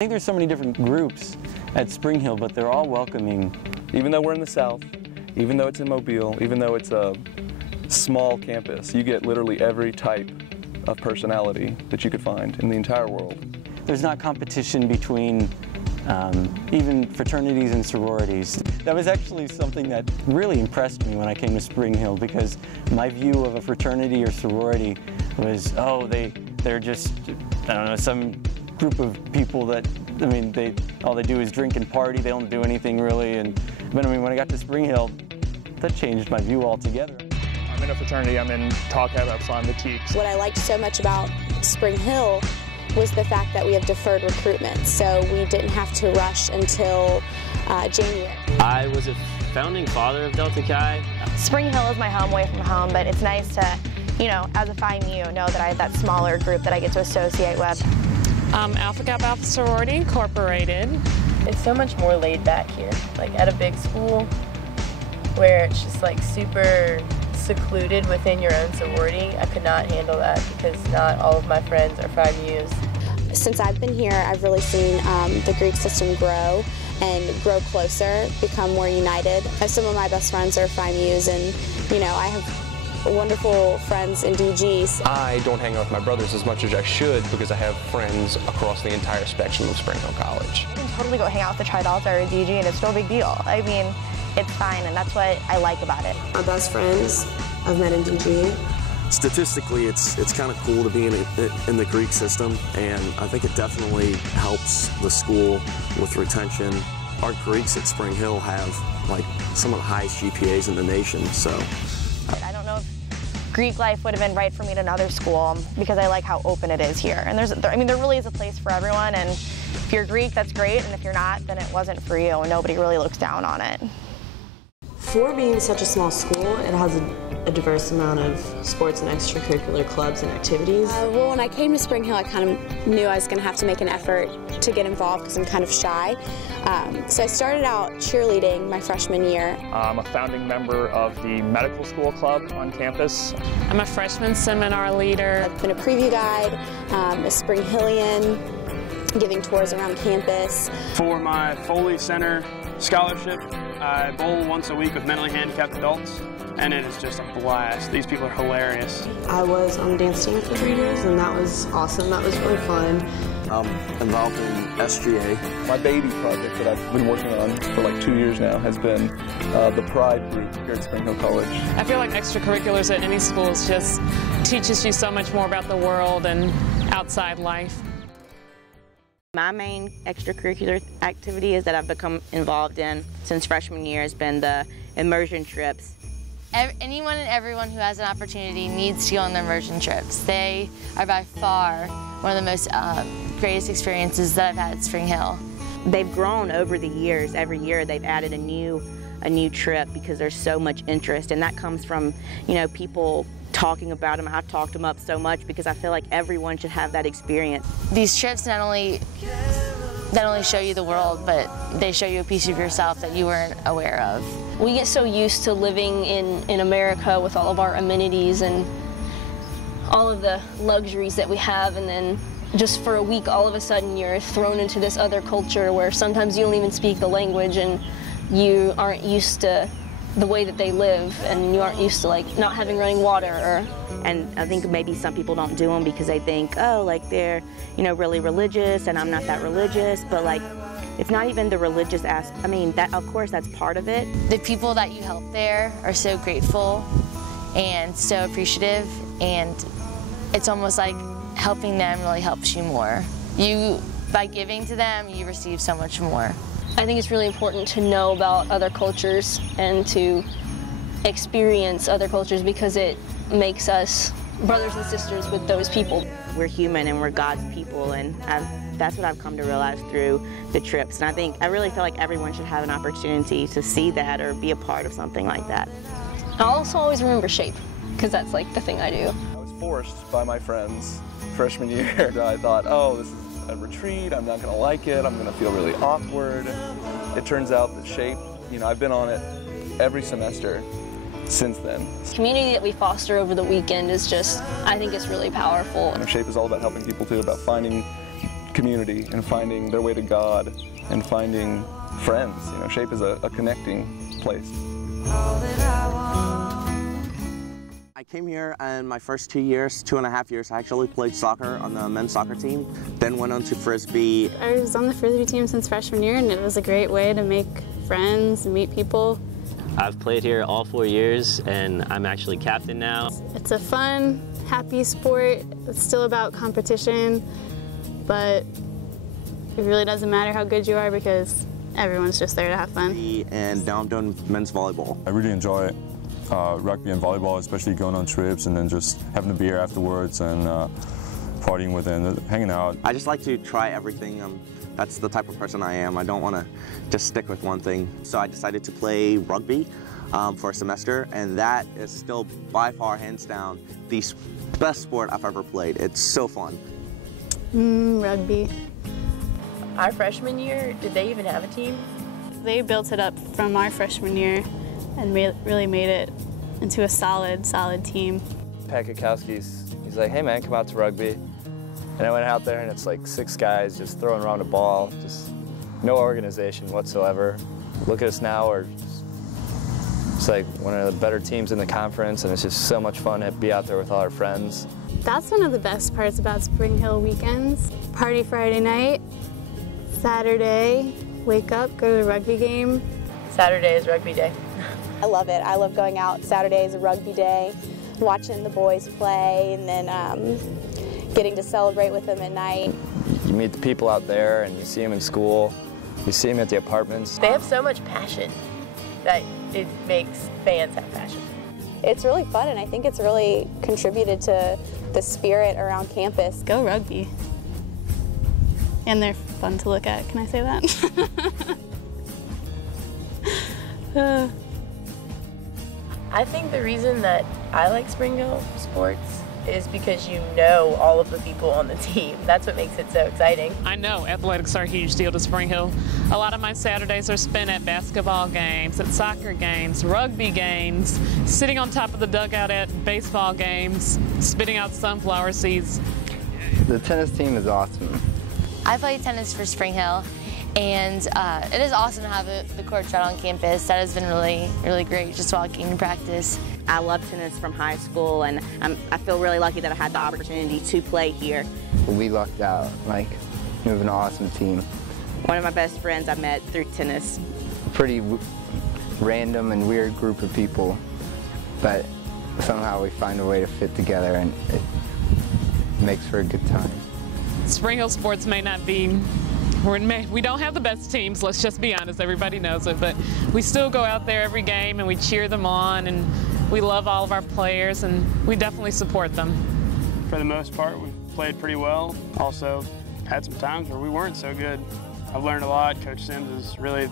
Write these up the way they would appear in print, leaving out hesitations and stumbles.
I think there's so many different groups at Spring Hill, but they're all welcoming. Even though we're in the South, even though it's in Mobile, even though it's a small campus, you get literally every type of personality that you could find in the entire world. There's not competition between even fraternities and sororities. That was actually something that really impressed me when I came to Spring Hill, because my view of a fraternity or sorority was, oh, they're just, I don't know, some group of people that, I mean, all they do is drink and party. They don't do anything really. But I mean, when I got to Spring Hill, that changed my view altogether. I'm in a fraternity. I'm in Tau Kappa Epsilon Batik. What I liked so much about Spring Hill was the fact that we have deferred recruitment, so we didn't have to rush until January. I was a founding father of Delta Chi. Spring Hill is my home away from home, but it's nice to, you know, as a Phi Mu, know that I have that smaller group that I get to associate with. Alpha Kappa Alpha Sorority Incorporated. It's so much more laid back here, like at a big school where it's just like super secluded within your own sorority. I could not handle that because not all of my friends are Phi Mus. Since I've been here, I've really seen the Greek system grow and grow closer, become more united. Some of my best friends are Phi Mus, and you know, I have wonderful friends in DGs. I don't hang out with my brothers as much as I should because I have friends across the entire spectrum of Spring Hill College. You can totally go hang out with the Tri Delta or a DG and it's no big deal. I mean, it's fine, and that's what I like about it. My best friends I've met in DG. Statistically, it's kind of cool to be in the Greek system, and I think it definitely helps the school with retention. Our Greeks at Spring Hill have like some of the highest GPAs in the nation, so. I don't know if Greek life would have been right for me at another school because I like how open it is here. And there really is a place for everyone, and if you're Greek, that's great, and if you're not, then it wasn't for you, and nobody really looks down on it. For being such a small school, it has a diverse amount of sports and extracurricular clubs and activities. Well, when I came to Spring Hill, I kind of knew I was going to have to make an effort to get involved because I'm kind of shy. So I started out cheerleading my freshman year. I'm a founding member of the medical school club on campus. I'm a freshman seminar leader. I've been a preview guide, a Spring Hillian, giving tours around campus. For my Foley Center scholarship, I bowl once a week with mentally handicapped adults, and it is just a blast. These people are hilarious. I was on the dance team for 3 years, and that was awesome. That was really fun. I'm involved in SGA. My baby project that I've been working on for like 2 years now has been the Pride group here at Spring Hill College. I feel like extracurriculars at any school just teaches you so much more about the world and outside life. My main extracurricular activity is that I've become involved in since freshman year has been the immersion trips. Anyone and everyone who has an opportunity needs to go on the immersion trips. They are by far one of the most greatest experiences that I've had at Spring Hill. They've grown over the years. Every year they've added a new trip because there's so much interest, and that comes from, you know, people talking about them. I've talked them up so much because I feel like everyone should have that experience. These trips not only show you the world, but they show you a piece of yourself that you weren't aware of. We get so used to living in America with all of our amenities and all of the luxuries that we have, and then just for a week all of a sudden you're thrown into this other culture where sometimes you don't even speak the language and you aren't used to the way that they live, and you aren't used to like not having running water. And I think maybe some people don't do them because they think, oh, like they're, you know, really religious and I'm not that religious, but like it's not even the religious aspect. I mean, that, of course, that's part of it. The people that you help there are so grateful and so appreciative, and it's almost like helping them really helps you more. By giving to them, you receive so much more. I think it's really important to know about other cultures and to experience other cultures because it makes us brothers and sisters with those people. We're human and we're God's people, and that's what I've come to realize through the trips. And I really feel like everyone should have an opportunity to see that or be a part of something like that. I also always remember shape because that's like the thing I do. I was forced by my friends freshman year. I thought, oh, this is a retreat, I'm not going to like it, I'm going to feel really awkward. It turns out that shape, you know, I've been on it every semester since then. The community that we foster over the weekend is just, I think it's really powerful. And shape is all about helping people too, about finding community and finding their way to God and finding friends. You know, Shape is a connecting place. I came here in my first 2 years, 2.5 years. I actually played soccer on the men's soccer team, then went on to Frisbee. I was on the Frisbee team since freshman year, and it was a great way to make friends and meet people. I've played here all 4 years, and I'm actually captain now. It's a fun, happy sport. It's still about competition, but it really doesn't matter how good you are because everyone's just there to have fun. And now I'm doing men's volleyball. I really enjoy it. Rugby and volleyball, especially going on trips and then just having a beer afterwards and partying with it and hanging out. I just like to try everything. That's the type of person I am. I don't want to just stick with one thing. So I decided to play rugby for a semester, and that is still by far, hands down, the best sport I've ever played. It's so fun. Rugby. Our freshman year, did they even have a team? They built it up from our freshman year and really made it into a solid team. Pat Kukowski's, he's like, hey man, come out to rugby. And I went out there and it's like 6 guys just throwing around a ball, just no organization whatsoever. Look at us now, it's like one of the better teams in the conference, and it's just so much fun to be out there with all our friends. That's one of the best parts about Spring Hill weekends. Party Friday night, Saturday, wake up, go to the rugby game. Saturday is rugby day. I love it. I love going out. Saturday is a rugby day, watching the boys play, and then getting to celebrate with them at night. You meet the people out there and you see them in school, you see them at the apartments. They have so much passion that it makes fans have passion. It's really fun, and I think it's really contributed to the spirit around campus. Go rugby. And they're fun to look at, can I say that? I think the reason that I like Spring Hill sports is because you know all of the people on the team. That's what makes it so exciting. I know athletics are a huge deal to Spring Hill. A lot of my Saturdays are spent at basketball games, at soccer games, rugby games, sitting on top of the dugout at baseball games, spitting out sunflower seeds. The tennis team is awesome. I play tennis for Spring Hill, and it is awesome to have the courts right on campus. That has been really great, just walking in practice. I love tennis from high school, and I feel really lucky that I had the opportunity to play here. We lucked out, like, we have an awesome team. One of my best friends I met through tennis. Pretty random and weird group of people, but somehow we find a way to fit together, and it makes for a good time. Spring Hill sports may not be, we don't have the best teams, let's just be honest, everybody knows it, but we still go out there every game and we cheer them on, and we love all of our players, and we definitely support them. For the most part, we've played pretty well. Also had some times where we weren't so good. I've learned a lot. Coach Sims has really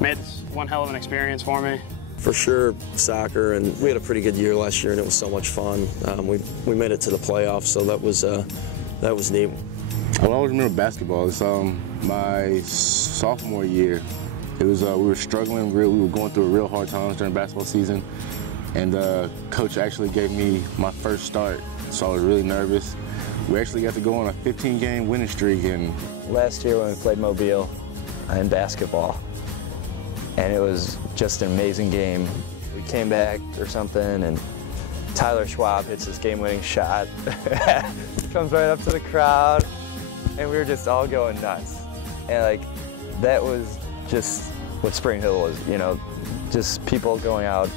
made this one hell of an experience for me. For sure, soccer, and we had a pretty good year last year, and it was so much fun. We made it to the playoffs, so that was neat. I always remember basketball. It's my sophomore year. It was we were struggling. We were going through a real hard time during basketball season, and coach actually gave me my first start, so I was really nervous. We actually got to go on a 15-game winning streak. And last year when we played Mobile in basketball, and it was just an amazing game. We came back or something, and Tyler Schwab hits his game-winning shot. Comes right up to the crowd, and we were just all going nuts. And like, that was just what Spring Hill was, you know, just people going out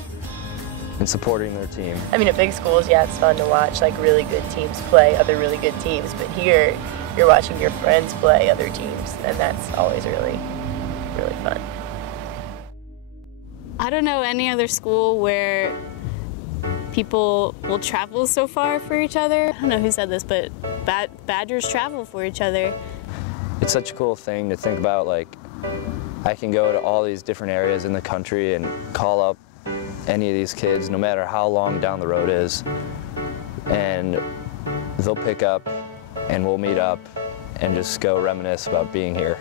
and supporting their team. I mean, at big schools, yeah, it's fun to watch like really good teams play other really good teams, but here you're watching your friends play other teams, and that's always really fun. I don't know any other school where people will travel so far for each other. I don't know who said this, but Badgers travel for each other. It's such a cool thing to think about, like, I can go to all these different areas in the country and call up any of these kids, no matter how long down the road is, and they'll pick up and we'll meet up and just go reminisce about being here.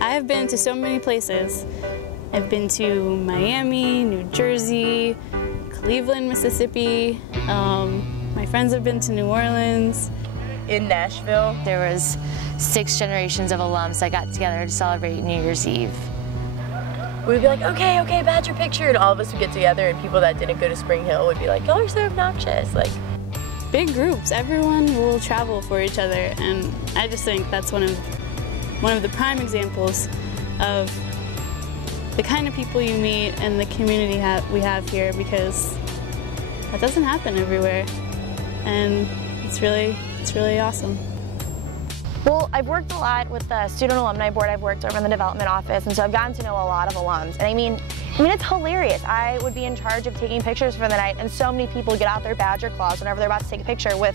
I have been to so many places. I've been to Miami, New Jersey, Cleveland, Mississippi. My friends have been to New Orleans. in Nashville. There was 6 generations of alums that got together to celebrate New Year's Eve. We'd be like, okay, Badger picture, and all of us would get together, and people that didn't go to Spring Hill would be like, y'all are so obnoxious. Like, big groups, everyone will travel for each other, and I just think that's one of the prime examples of the kind of people you meet and the community we have here, because that doesn't happen everywhere, and it's really awesome. Well, I've worked a lot with the Student Alumni Board. I've worked over in the development office, and so I've gotten to know a lot of alums. And I mean, it's hilarious. I would be in charge of taking pictures for the night, and so many people get out their Badger claws whenever they're about to take a picture with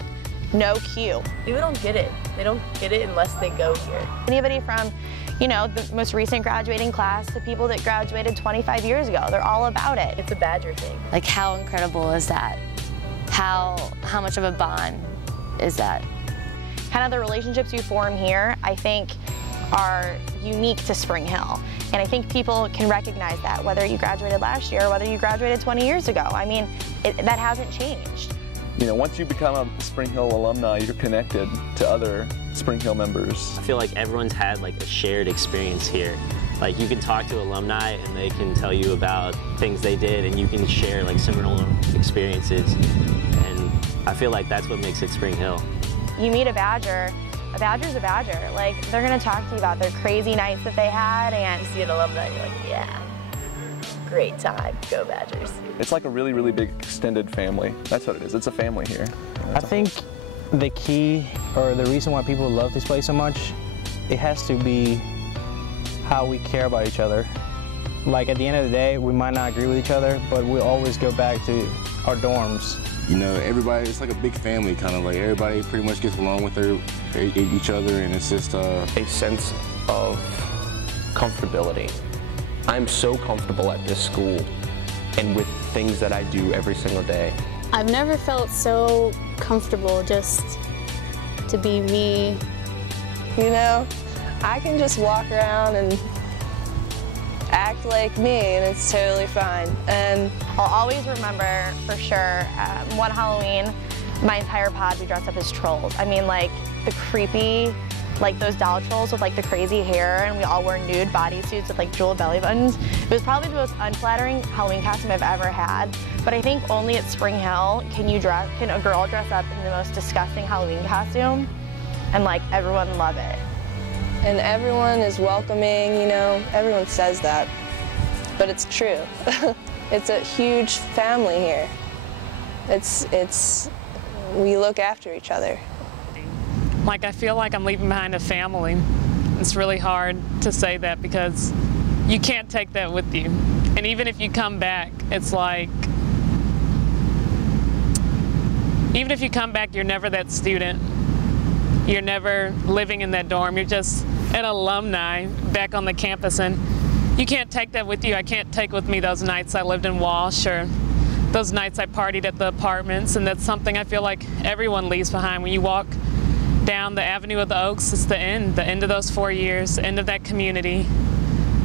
no cue. People don't get it. They don't get it unless they go here. Anybody from, you know, the most recent graduating class to people that graduated 25 years ago, they're all about it. It's a Badger thing. Like, how incredible is that? How much of a bond is that? Kind of the relationships you form here, I think, are unique to Spring Hill. And I think people can recognize that, whether you graduated last year or whether you graduated 20 years ago. I mean, that hasn't changed. You know, once you become a Spring Hill alumni, you're connected to other Spring Hill members. I feel like everyone's had like a shared experience here. Like, you can talk to alumni and they can tell you about things they did, and you can share like similar experiences. And I feel like that's what makes it Spring Hill. You meet a Badger's a Badger. Like, they're gonna talk to you about their crazy nights that they had, and you see an alumni and you're like, yeah, great time, go Badgers. It's like a really, really big extended family. That's what it is. It's a family here. I think the key, or the reason why people love this place so much, it has to be how we care about each other. Like, at the end of the day, we might not agree with each other, but we always go back to our dorms. You know, everybody, it's like a big family, kind of like everybody pretty much gets along with each other, and it's just a sense of comfortability. I'm so comfortable at this school and with things that I do every single day. I've never felt so comfortable just to be me. You know, I can just walk around and act like me, and it's totally fine. And I'll always remember, for sure, one Halloween, my entire pod, we dressed up as trolls. I mean, like, the creepy, like those doll trolls with like the crazy hair, and we all wore nude bodysuits with like jeweled belly buttons. It was probably the most unflattering Halloween costume I've ever had, but I think only at Spring Hill can a girl dress up in the most disgusting Halloween costume and like everyone love it. And everyone is welcoming, you know, everyone says that, but it's true. It's a huge family here. We look after each other. Like, I feel like I'm leaving behind a family. It's really hard to say that because you can't take that with you. And even if you come back, it's like, even if you come back, you're never that student. You're never living in that dorm. You're just an alumni back on the campus, and you can't take that with you. I can't take with me those nights I lived in Walsh, or those nights I partied at the apartments, and that's something I feel like everyone leaves behind. When you walk down the Avenue of the Oaks, it's the end of those 4 years, the end of that community,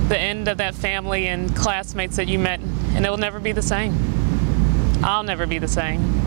the end of that family and classmates that you met, and it will never be the same. I'll never be the same.